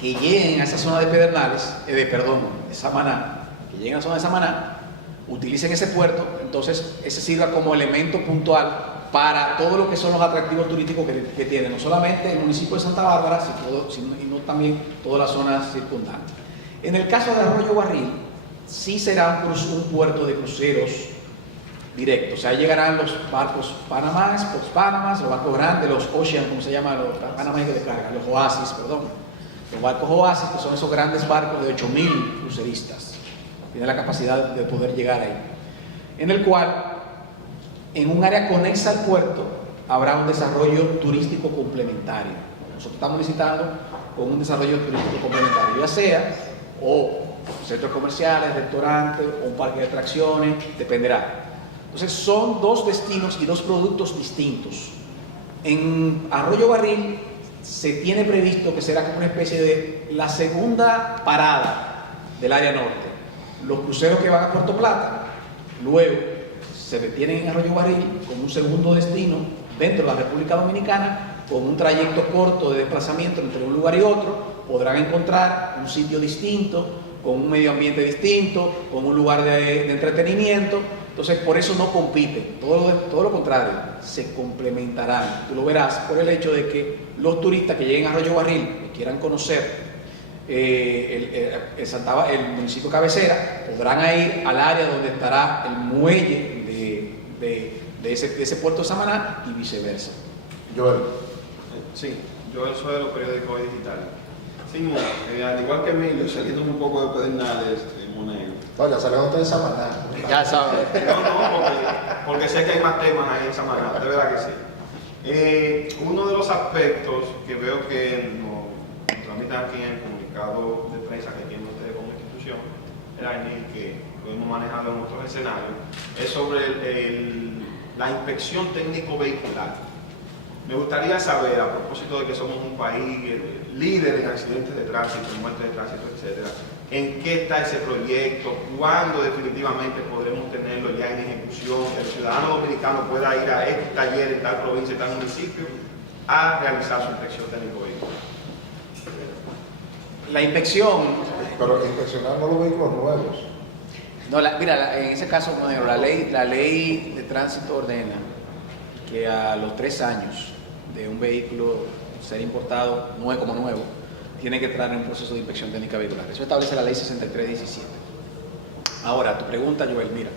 que lleguen a esa zona de Pedernales, de Samaná, que lleguen a la zona de Samaná, utilicen ese puerto, entonces ese sirva como elemento puntual para todo lo que son los atractivos turísticos que tiene, no solamente el municipio de Santa Bárbara, sino también toda la zona circundante. En el caso de Arroyo Barril, sí será un puerto de cruceros directo, o sea, llegarán los barcos Panamás, los barcos grandes, los Ocean, como se llama, los Panamá de carga, los Oasis, los barcos Oasis, que son esos grandes barcos de 8.000 cruceristas, tiene la capacidad de poder llegar ahí, en el cual, en un área conexa al puerto, habrá un desarrollo turístico complementario. Nosotros estamos licitando con un desarrollo turístico complementario, ya sea o centros comerciales, restaurantes, o un parque de atracciones, dependerá. Entonces son dos destinos y dos productos distintos. En Arroyo Barril se tiene previsto que será como una especie de la segunda parada del área norte. Los cruceros que van a Puerto Plata, luego se detienen en Arroyo Barril como un segundo destino dentro de la República Dominicana, con un trayecto corto de desplazamiento entre un lugar y otro, podrán encontrar un sitio distinto, con un medio ambiente distinto, con un lugar de entretenimiento. Entonces, por eso no compiten, todo lo contrario, se complementarán. Tú lo verás por el hecho de que los turistas que lleguen a Arroyo Barril, que quieran conocer el municipio cabecera, podrán ir al área donde estará el muelle de ese puerto de Samaná y viceversa. Joel. Sí, Joel Suero, periódico digital. Sí, al igual que Emilio, saliendo un poco de Pedernales, Moneo. No, ya salieron ustedes de Samaná. Ya saben. No, porque sé que hay más temas ahí en Samaná, de verdad que sí. Uno de los aspectos que veo que nos tramitan aquí en el comunicado de prensa que tienen ustedes como institución, el ANI, que lo hemos manejado en otros escenarios, es sobre la inspección técnico vehicular. Me gustaría saber, a propósito de que somos un país líder en accidentes de tránsito, en muertes de tránsito, etcétera, ¿en qué está ese proyecto? ¿Cuándo definitivamente podremos tenerlo ya en ejecución? Que el ciudadano dominicano pueda ir a este taller en tal provincia, en tal municipio, a realizar su inspección técnico vehicular. La inspección. Pero inspeccionar no los vehículos nuevos. No, mira, en ese caso, Monero, la ley de tránsito ordena que a los 3 años de un vehículo ser importado como nuevo, tiene que entrar en un proceso de inspección técnica vehicular. Eso establece la ley 6317. Ahora, tu pregunta, Joel, mira,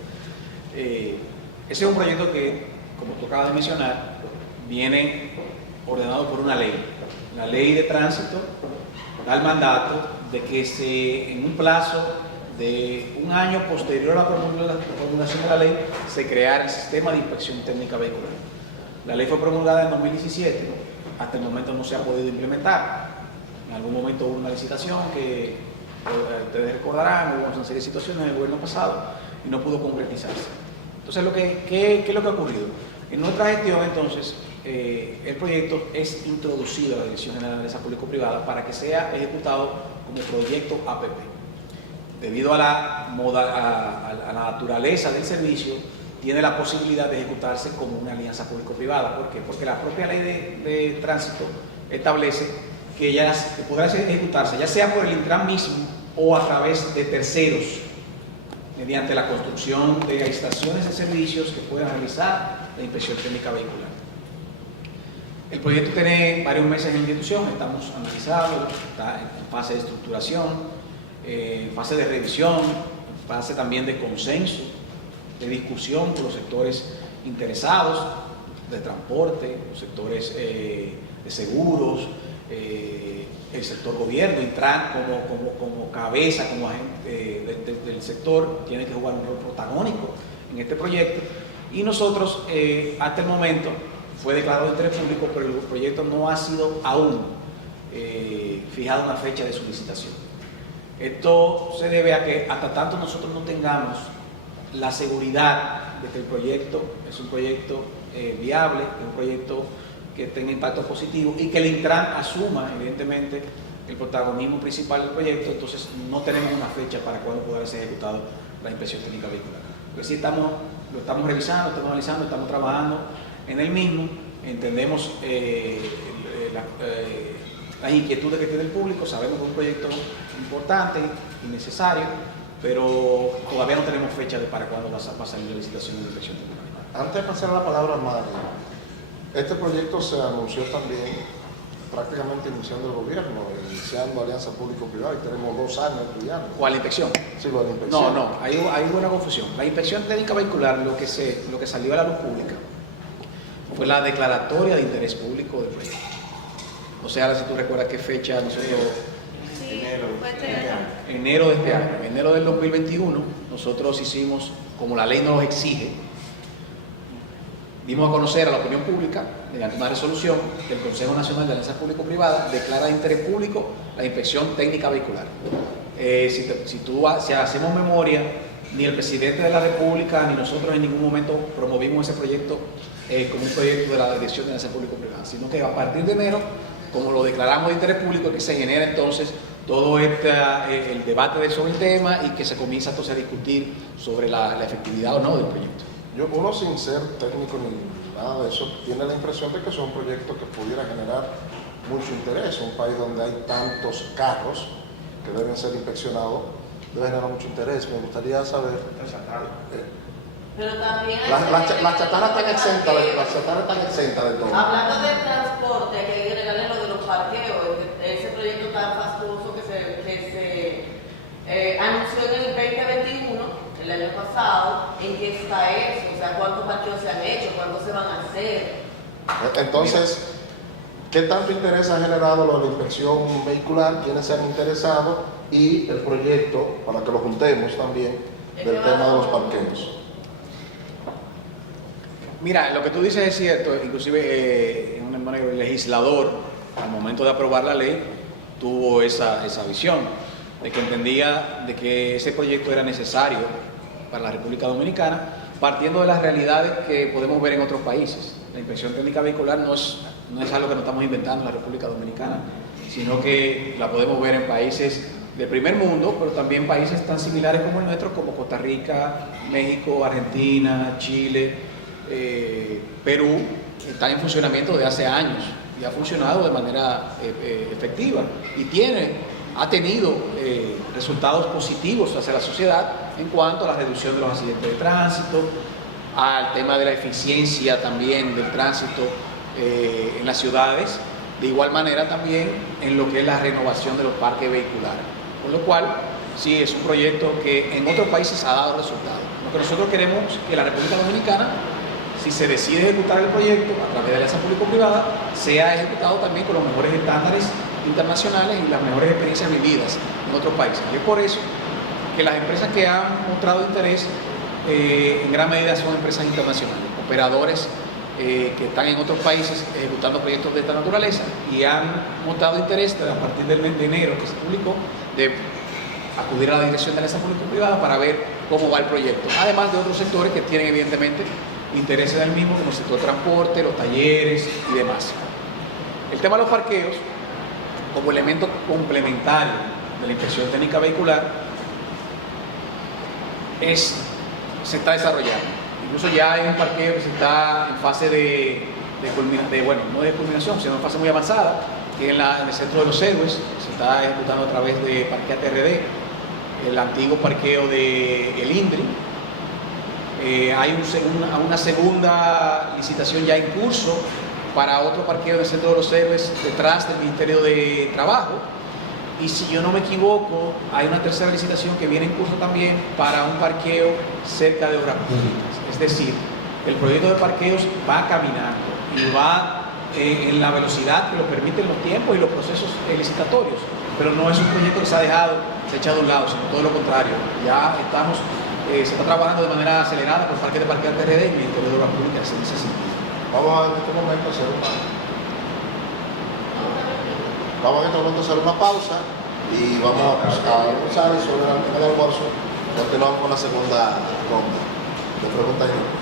ese es un proyecto que, como tú acabas de mencionar, viene ordenado por una ley. La ley de tránsito da el mandato de que en un plazo de un año posterior a la promulgación de la ley, se creara el sistema de inspección técnica vehicular. La ley fue promulgada en 2017, hasta el momento no se ha podido implementar. En algún momento hubo una licitación que ustedes recordarán, hubo una serie de situaciones en el gobierno pasado y no pudo concretizarse. Entonces, ¿qué es lo que ha ocurrido? En nuestra gestión, entonces, el proyecto es introducido a la Dirección General de Alianza Público-Privada para que sea ejecutado como proyecto APP. Debido a la naturaleza del servicio, tiene la posibilidad de ejecutarse como una alianza público-privada. ¿Por qué? Porque la propia ley de tránsito establece que podrá ejecutarse ya sea por el Intran mismo o a través de terceros mediante la construcción de estaciones de servicios que puedan realizar la inspección técnica vehicular. El proyecto tiene varios meses en ejecución, estamos analizando, está en fase de estructuración, fase de revisión, fase también de consenso, de discusión con los sectores interesados, de transporte, los sectores de seguros, el sector gobierno. Intran como cabeza, como agente del sector, tiene que jugar un rol protagónico en este proyecto. Y nosotros, hasta el momento, fue declarado de interés público, pero el proyecto no ha sido aún fijado una fecha de su licitación. Esto se debe a que hasta tanto nosotros no tengamos la seguridad de que el proyecto es un proyecto viable, es un proyecto que tenga impacto positivo y que el Intran asuma, evidentemente, el protagonismo principal del proyecto, entonces no tenemos una fecha para cuándo pueda ser ejecutado la inspección técnica vehicular. Porque sí lo estamos revisando, estamos analizando, estamos trabajando en el mismo, entendemos las inquietudes que tiene el público, sabemos que es un proyecto importante y necesario, pero todavía no tenemos fecha para cuándo va a salir la licitación de la inspección técnica. Antes de pasar la palabra a Mario, este proyecto se anunció también prácticamente iniciando el gobierno, iniciando alianza público-privada, y tenemos 2 años estudiando. ¿Cuál inspección? Sí, lo de la inspección. No, hay una confusión. La inspección técnica vehicular, lo que salió a la luz pública fue la declaratoria de interés público del proyecto. O sea, si tú recuerdas qué fecha nosotros... Sí, fue este año. Enero de este año, enero del 2021, nosotros hicimos, como la ley nos lo exige, dimos a conocer a la opinión pública, mediante una resolución, que el Consejo Nacional de Alianzas Público-Privadas declara de interés público la inspección técnica vehicular. Si hacemos memoria, ni el presidente de la República ni nosotros en ningún momento promovimos ese proyecto como un proyecto de la Dirección de Alianzas Público-Privadas, sino que a partir de enero, como lo declaramos de interés público, que se genera entonces todo el debate sobre el tema y que se comienza entonces a discutir sobre la efectividad o no del proyecto. Uno sin ser técnico ni nada de eso, tiene la impresión de que son proyectos que pudiera generar mucho interés. Un país donde hay tantos carros que deben ser inspeccionados, debe generar mucho interés. Me gustaría saber... Pero también Las chatarras están exentas de todo. Hablando del transporte, que hay que agregarle lo de los parqueos, ese proyecto tan fastuoso que se anunció en el 2021, el año pasado, ¿en qué está eso? O sea, ¿cuántos parqueos se han hecho? ¿Cuántos se van a hacer? Entonces, ¿qué tanto interés ha generado lo de la inspección vehicular? ¿Quiénes se han interesado? Y el proyecto, para que lo juntemos también, del tema de los parqueos. Mira, lo que tú dices es cierto, inclusive el legislador, al momento de aprobar la ley, tuvo esa visión, de que entendía de que ese proyecto era necesario para la República Dominicana, partiendo de las realidades que podemos ver en otros países. La inspección técnica vehicular no es algo que nos estamos inventando en la República Dominicana, sino que la podemos ver en países del primer mundo, pero también países tan similares como el nuestro, como Costa Rica, México, Argentina, Chile, Perú. Está en funcionamiento de hace años y ha funcionado de manera efectiva y ha tenido resultados positivos hacia la sociedad en cuanto a la reducción de los accidentes de tránsito, al tema de la eficiencia también del tránsito en las ciudades, de igual manera también en lo que es la renovación de los parques vehiculares. Con lo cual, sí, es un proyecto que en otros países ha dado resultados. Lo que nosotros queremos es que la República Dominicana, si se decide ejecutar el proyecto a través de la alianza público-privada, sea ejecutado también con los mejores estándares internacionales y las mejores experiencias vividas en otros países. Y es por eso que las empresas que han mostrado interés en gran medida son empresas internacionales, operadores que están en otros países ejecutando proyectos de esta naturaleza y han mostrado interés a partir del mes de enero que se publicó de acudir a la Dirección de Alianza Público-Privada para ver cómo va el proyecto, además de otros sectores que tienen evidentemente intereses en el mismo, como el sector transporte, los talleres y demás. El tema de los parqueos, como elemento complementario de la inspección técnica vehicular, se está desarrollando. Incluso ya hay un parqueo que se está en fase no de culminación, sino en fase muy avanzada, que en el centro de los héroes se está ejecutando a través de Parqueate RD. el antiguo parqueo de El INDRI. Hay una segunda licitación ya en curso para otro parqueo en el Centro de los Héroes detrás del Ministerio de Trabajo. Y si yo no me equivoco, hay una tercera licitación que viene en curso también para un parqueo cerca de obras públicas. Es decir, el proyecto de parqueos va caminando y va en la velocidad que lo permiten los tiempos y los procesos licitatorios. Pero no es un proyecto que se ha echado a un lado, sino todo lo contrario. Ya se está trabajando de manera acelerada por Parque de Parqueo RD y el Ministerio de Obras Públicas en ese sentido. Vamos en este momento a hacer una pausa y vamos a almorzar y sobre el almuerzo continuamos con la segunda ronda de preguntas y respuestas.